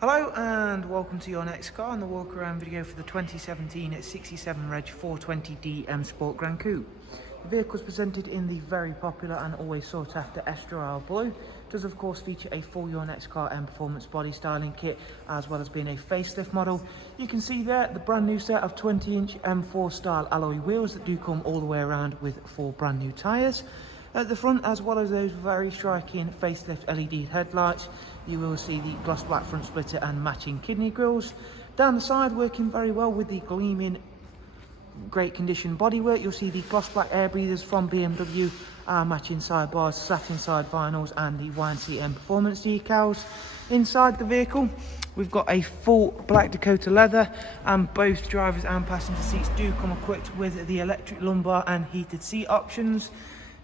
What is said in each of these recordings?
Hello and welcome to your next car and the walk around video for the 2017 67 Reg 420D M Sport Gran Coupe. The vehicle is presented in the very popular and always sought after Estoril blue. It does of course feature a full Your Next Car M Performance body styling kit, as well as being a facelift model. You can see there the brand new set of 20-inch M4 style alloy wheels that do come all the way around with 4 brand new tyres. At the front, as well as those very striking facelift LED headlights, you will see the gloss black front splitter and matching kidney grills. Down the side, working very well with the gleaming great condition bodywork, you'll see the gloss black air breathers from BMW, matching sidebars, satin side vinyls and the YNC Mperformance decals. Inside the vehicle, we've got a full black Dakota leather, and both drivers and passenger seats do come equipped with the electric lumbar and heated seat options.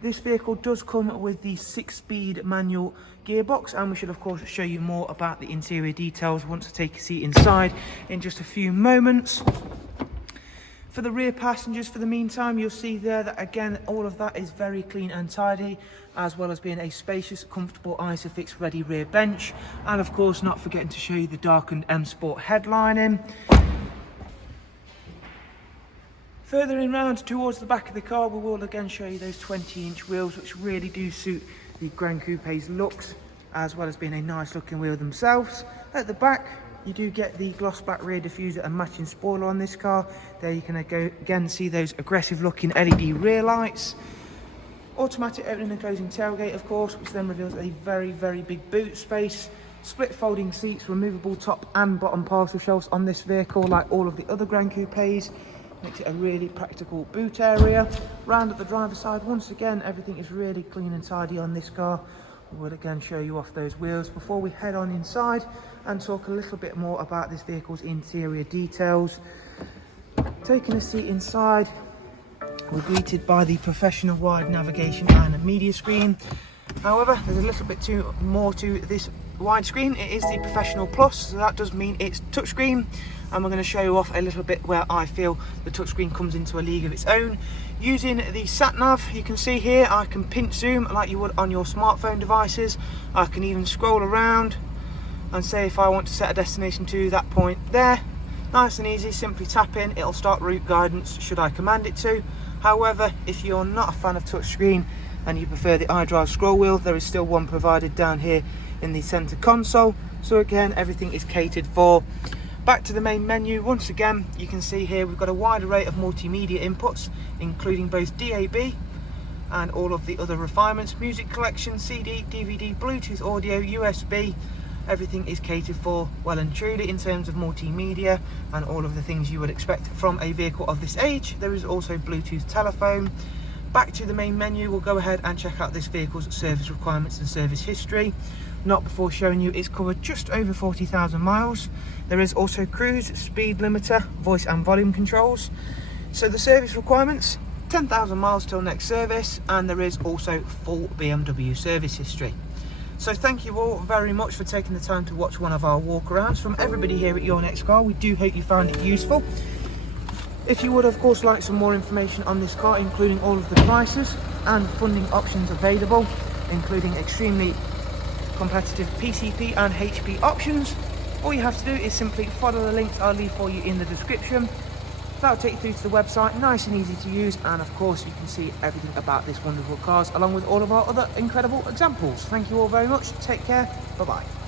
This vehicle does come with the 6-speed manual gearbox, and we should of course show you more about the interior details once I take a seat inside in just a few moments. For the rear passengers, for the meantime, you'll see there that again all of that is very clean and tidy, as well as being a spacious, comfortable ISOFIX ready rear bench, and of course not forgetting to show you the darkened M Sport headlining. Further in round towards the back of the car, we will again show you those 20-inch wheels, which really do suit the Gran Coupe's looks, as well as being a nice looking wheel themselves. At the back, you do get the gloss black rear diffuser and matching spoiler on this car. There you can again see those aggressive looking LED rear lights. Automatic opening and closing tailgate, of course, which then reveals a very big boot space. Split folding seats, removable top and bottom parcel shelves on this vehicle, like all of the other Gran Coupes. Makes it a really practical boot area. Round at the driver's side, once again, everything is really clean and tidy on this car. We will again show you off those wheels before we head on inside and talk a little bit more about this vehicle's interior details. Taking a seat inside, we're greeted by the professional wide navigation and media screen. However, there's a little bit more to this widescreen. It is the Professional Plus, so that does mean it's touchscreen, and we're going to show you off a little bit where I feel the touchscreen comes into a league of its own. Using the Satnav, you can see here I can pinch zoom like you would on your smartphone devices. I can even scroll around and say if I want to set a destination to that point there. Nice and easy, simply tap in, it'll start route guidance should I command it to. However, if you're not a fan of touchscreen and you prefer the iDrive scroll wheel, there is still one provided down here in the center console. So again, everything is catered for. Back to the main menu, once again, you can see here we've got a wide array of multimedia inputs, including both DAB and all of the other refinements, music collection, CD, DVD, Bluetooth audio, USB. Everything is catered for well and truly in terms of multimedia and all of the things you would expect from a vehicle of this age. There is also Bluetooth telephone. Back to the main menu, we'll go ahead and check out this vehicle's service requirements and service history. Not before showing you it's covered just over 40,000 miles. There is also cruise, speed limiter, voice and volume controls. So the service requirements, 10,000 miles till next service, and there is also full BMW service history. So thank you all very much for taking the time to watch one of our walkarounds. From everybody here at Your Next Car, we do hope you found it useful. If you would of course like some more information on this car, including all of the prices and funding options available, including extremely competitive PCP and HP options, all you have to do is simply follow the links I'll leave for you in the description. That'll take you through to the website, nice and easy to use, and of course you can see everything about this wonderful cars along with all of our other incredible examples. Thank you all very much, take care, bye bye.